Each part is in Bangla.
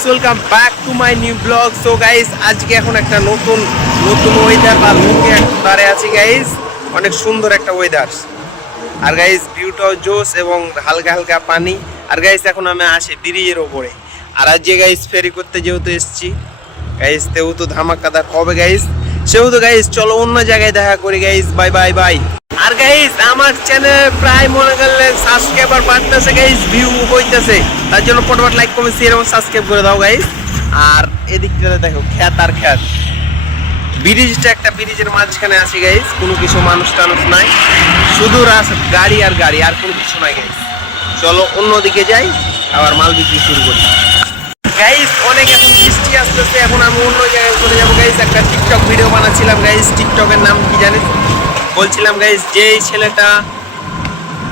Guys, welcome back to my new blog. So guys, আজকে এখন একটা নতুন ওয়েদার বা লুকে দাঁড়িয়ে আছি গাইস। অনেক সুন্দর একটা ওয়েদার। আর গাইস ভিউটাও জোস এবং হালকা হালকা পানি। আর গাইস এখন আমি আসি ব্রিজের ওপরে। আর আজকে গাইস ফেরি করতে যেহেতু এসেছি গাইস, সেহেতু ধামাকাদার হবে গাইস। সেহেতু গাইস চলো অন্য জায়গায় দেখা করি গাইস। Bye bye bye. আর গাইস আমার চ্যানেল প্রায় মনে করলেন সাবস্ক্রাইবার বাড়তেছে গাইস, ভিউ হইতেছে। তার জন্য ফটোফট লাইক কমেন্ট শেয়ার এবং সাবস্ক্রাইব করে দাও গাইস। আর এদিকটাতে দেখো খ্যাত আর খ্যাত। ব্রিজটা একটা ব্রিজের মাঝখানে আছি গাইস, কোনো কিছু মানুষ টানুষ নাই, শুধু গাড়ি আর গাড়ি, আর কোনো কিছু নাই গাইস। চলো অন্যদিকে যাই, আবার মাল বিক্রি শুরু করি গাইস। অনেক এখন বৃষ্টি আসতেছে, এখন আমি অন্য জায়গায় চলে যাবো গাইস। একটা টিকটক ভিডিও বানাচ্ছিলাম গাইস, টিকটকের নাম কি জানিস? বলছিলাম গাইস, যেই ছেলেটা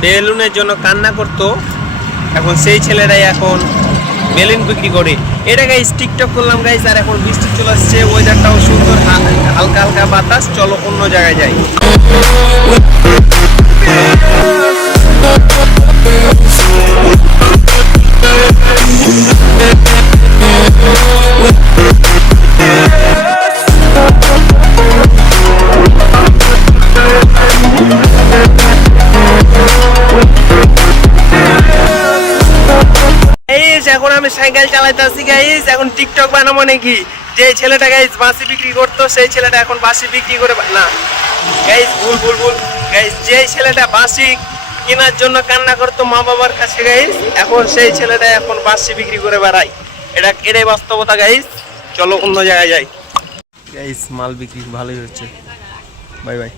বেলুনের জন্য কান্না করতো, এখন সেই ছেলেটাই এখন বেলুন বিক্রি করে। এটা গাইস টিকটক করলাম গাইস। আর এখন বৃষ্টি চলে আসছে, ওয়েদারটাও সুন্দর, হালকা হালকা বাতাস। চলো অন্য জায়গায় যাই। এখন আমি সাইকেল চালাইতেছি গাইস। এখন টিকটক বানাবো নাকি? যে ছেলেটা গাইস বাঁশি বিক্রি করতো, সেই ছেলেটা এখন বাঁশি বিক্রি করে না গাইস, ভুল ভুল ভুল গাইস। যে ছেলেটা বাঁশি কেনার জন্য কান্না করতো মা বাবার কাছে গাইস, এখন সেই ছেলেটা এখন বাঁশি বিক্রি করে বেড়ায়। এটাই বাস্তবতা গাইস। চলো অন্য জায়গায় যাই গাইস। মাল বিক্রি ভালোই হচ্ছে। Bye bye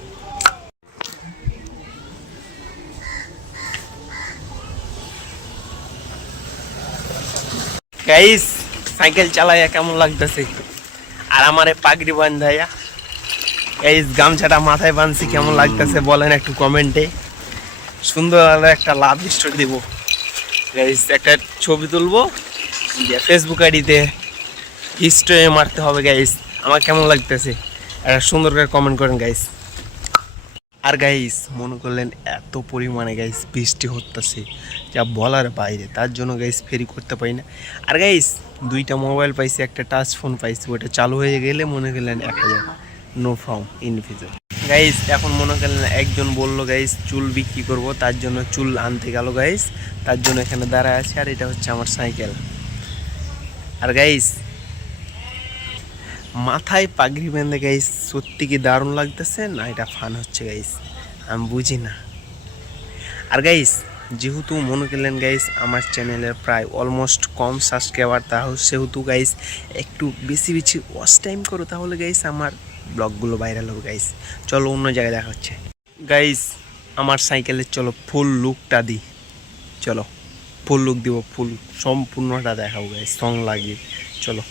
guys. সাইকেল চালাইয়া কেমন লাগতেছে? আর আমারে পাগড়ি বান্ধাইয়া গাইস, গামছাটা মাথায় বাঁধছি, কেমন লাগতেছে বলেন একটু কমেন্টে। সুন্দর একটা লাভ স্টোরি দিব গাইস, একটা ছবি তুলবো, ফেসবুক আইডিতে হিস্টোরি মারতে হবে গাইস। আমার কেমন লাগতেছে একটা সুন্দর করে কমেন্ট করেন গাইস। আর গাইস মনে করলেন এত পরিমাণে গাইস বৃষ্টি হতেছে যা বলার বাইরে, তার জন্য গাইস ফেরি করতে পারি না। আর গাইস দুইটা মোবাইল পাইছি, একটা টাচ ফোন পাইছি, ওটা চালু হয়ে গেলে মনে করলেন 1000 নো ফর্ম ইনভিজিবল গাইস। এখন মনে করলেন একজন বললো গাইস চুল বিক্রি করব, তার জন্য চুল আনতে গেল গাইস, তার জন্য এখানে দাঁড়ায় আছে। আর এটা হচ্ছে আমার সাইকেল। আর গাইস মাথায় পাগড়ি বেঁধে গাইস সত্যি কি দারুণ লাগতেছে না, এটা ফান হচ্ছে গাইস, আমি বুঝি না। আর গাইস যেহেতু মনে করলেন গাইস আমার চ্যানেলের প্রায় অলমোস্ট কম সাবস্ক্রাইবার, তাহলে সেহেতু গাইস একটু বেশি বেশি ওয়াচ টাইম করো, তাহলে গাইস আমার ব্লগগুলো ভাইরাল হবে গাইস। চলো অন্য জায়গায় দেখা হচ্ছে গাইস। আমার সাইকেলের চলো ফুল লুকটা দিই, চলো ফুল লুক দিব, ফুল সম্পূর্ণটা দেখাবো গাইস, সং লাগিয়ে। চলো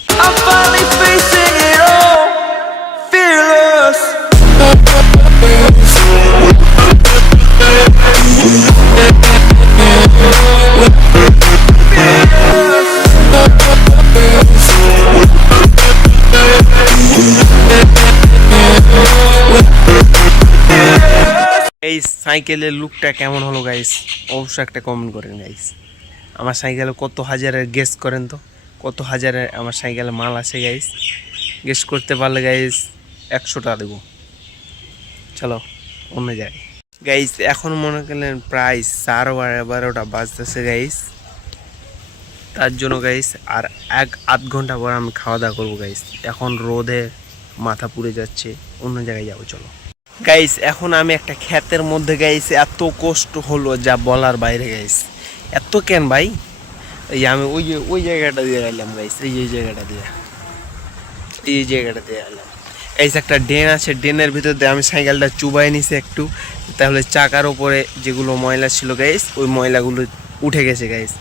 এই সাইকেলের লুকটা কেমন হলো গাইস, অবশ্যই একটা কমেন্ট করেন গাইস। আমার সাইকেলে কত হাজারের গেস করেন তো, কত হাজারের আমার সাইকেলে মাল আছে গাইস। গেস করতে পারলে গাইস 100 টাকা দেবো। চলো অন্য জায়গায় গাইস। এখন মনে করলেন প্রায় 12:30 বাজতেছে গাইস, তার জন্য গাইস আর আধ ঘন্টা পর আমি খাওয়া দাওয়া করবো গাইস। এখন রোদে মাথা পুড়ে যাচ্ছে, অন্য জায়গায় যাবো। চলো গাইস এখন আমি একটা ক্ষেতের মধ্যে গাইস, এত কষ্ট হলো যা বলার বাইরে গাইস। এত কেন ভাই? এই আমি ওই জায়গাটা দিয়ে গেলাম গাইস, এই জায়গাটা দিয়ে এলাম গাইস। একটা ড্রেন আছে, ড্রেনের ভিতর দিয়ে আমি সাইকেলটা চুবাই নিছি একটু, তাহলে চাকার ওপরে যেগুলো ময়লা ছিল গাইস, ওই ময়লাগুলো উঠে গেছে গাইস।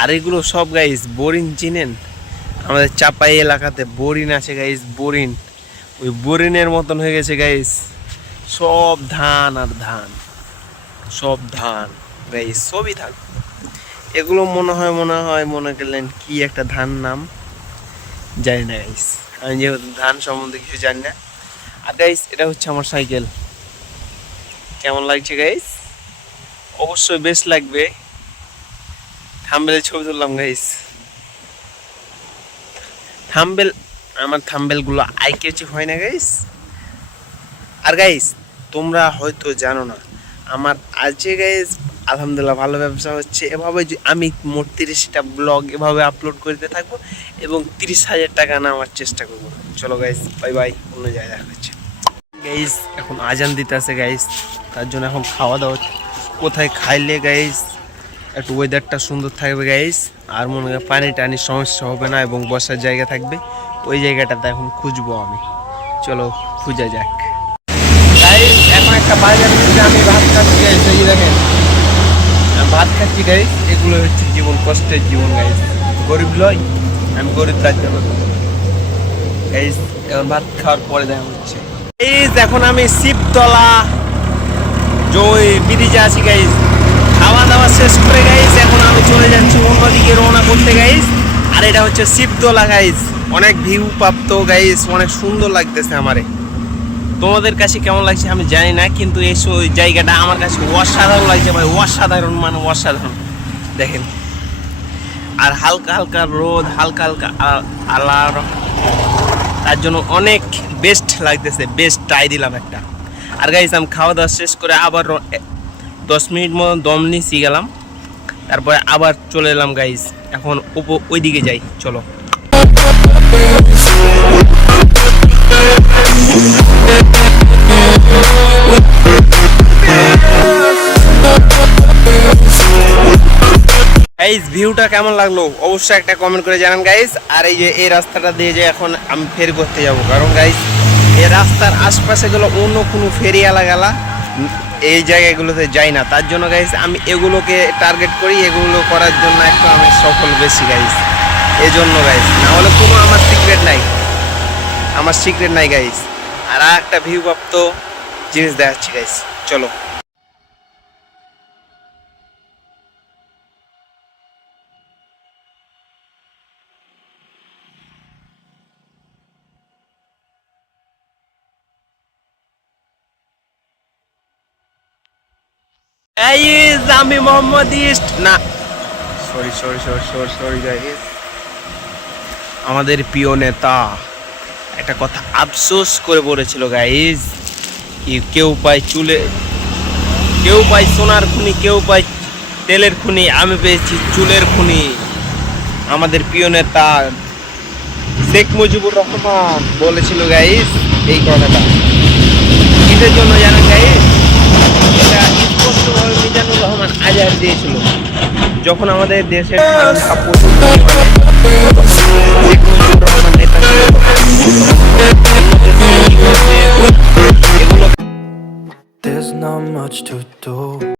আর এগুলো সব গাইস বোরিং, চিনেন আমাদের চাপাই এলাকাতে বোরিং আছে গাইস, বোরিং, ওই বোরিংয়ের মতন হয়ে গেছে গাইস। সব ধান আর ধান, সব ধান গাইস, সবই ধান। এগুলো মনে করলেন কি একটা ধান নাম জানি না গাইস, আমি যেহেতু ধান সম্বন্ধে কিছু জানি না। আর গাইস এটা হচ্ছে আমার সাইকেল। কেমন লাগছে গাইস? অবশ্যই বেশ লাগবে। থাম্বনেলে ছবি তুললাম গাইস। থাম্বেল, আমার থাম্বেলগুলো আই ক্যাচি হয় না গাইস। আর গাইস তোমরা হয়তো জানো না, আমার আজকে গাইস আলহামদুলিল্লাহ ভালো ব্যবসা হচ্ছে। এভাবে আমি মোট 30টা ব্লগ এভাবে আপলোড করতে থাকবো এবং 30,000 টাকা নেওয়ার চেষ্টা করবো। চলো গাইস, বাই বাই, অন্য জায়গায় দেখা হচ্ছে। গাইস এখন আজান দিতে আছে গাইস, তার জন্য এখন খাওয়া দাওয়া কোথায় খাইলে গাইস একটু ওয়েদারটা সুন্দর থাকবে গাইস, আর মনে হয় পানি টানির সমস্যা হবে না এবং বসার জায়গা থাকবে, ওই জায়গাটাতে এখন খুঁজবো আমি। চলো খুঁজা যাক গাইস। এখন একটা বাজার থেকে আমি ভাত খাচ্ছি গাইস, এই দেখেন আমি ভাত খাচ্ছি গাইস। এগুলো হচ্ছে জীবন, কষ্টের জীবন গাইস, গরিব লয়, আমি গরিব তার জন্য গাইস। এখন ভাত খাওয়ার পরে দেখা হচ্ছে গাইস। এখন আমি শিবতলা জয় ব্রিজে আছি গাইস, খাওয়া দাওয়া শেষ করে গাইস এখন আমি চলে যাচ্ছি অন্যদিকে রওনা করতে গাইস। আর এটা হচ্ছে শিবতলা গাইস, অনেক ভিউ প্রাপ্ত গাইস, অনেক সুন্দর লাগতেছে আমারে। তোমাদের কাছে কেমন লাগছে আমি জানি না, কিন্তু এই জায়গাটা আমার কাছে অসাধারণ লাগছে ভাই, অসাধারণ মানে অসাধারণ। দেখেন আর হালকা হালকা রোদ, হালকা হালকা আলার, তার জন্য অনেক বেস্ট লাগতেছে, বেস্ট ট্রাই দিলাম একটা। আর গাইস আমি খাওয়া দাওয়া শেষ করে আবার 10 মিনিট মতো দম নিছি গেলাম, তারপরে আবার চলে এলাম গাইস। এখন ওইদিকে যাই, চলো। গাইস ভিউটা কেমন লাগলো অবশ্যই একটা কমেন্ট করে জানান গাইস। আর এই যে এই রাস্তাটা দিয়ে যে এখন আমি ফেরি করতে যাব, কারণ গাইস এই রাস্তার আশপাশে গেলো অন্য কোনো ফেরিওয়ালা গেলা এই জায়গাগুলোতে যাই না, তার জন্য গাইস আমি এগুলোকে টার্গেট করি, এগুলো করার জন্য একটু আমি সফল বেশি গাইস, এই জন্য গাইস। না হলে কোনো আমার সিক্রেট নাই, আমার সিক্রেট নাই গাইস। আর একটা ভিউ প্রাপ্ত জিনিস দেখাচ্ছি গাইস, চলো। আমি মোহাম্মদ ইস্ট না, sorry sorry sorry sorry sorry guys, আমাদের প্রিয় নেতা একটা কথা আফসোস করে বলেছিল গাইস, কি কেউ পায় চুলে, কেউ পায় সোনার খুনি, কেউ পায় তেলের খুনি, আমি পেয়েছি চুলের খুনি। আমাদের প্রিয় নেতা শেখ মুজিবুর রহমান বলেছিল গাইস এই কথাটা, কিসের জন্য জানেন গাইস? এটা স্পষ্টভাবে মিজানুর রহমান আজহার দিয়েছিল, যখন আমাদের দেশের প্রচুর শেখ মুজিবুর রহমান নেতা ছিল। There's not much to do.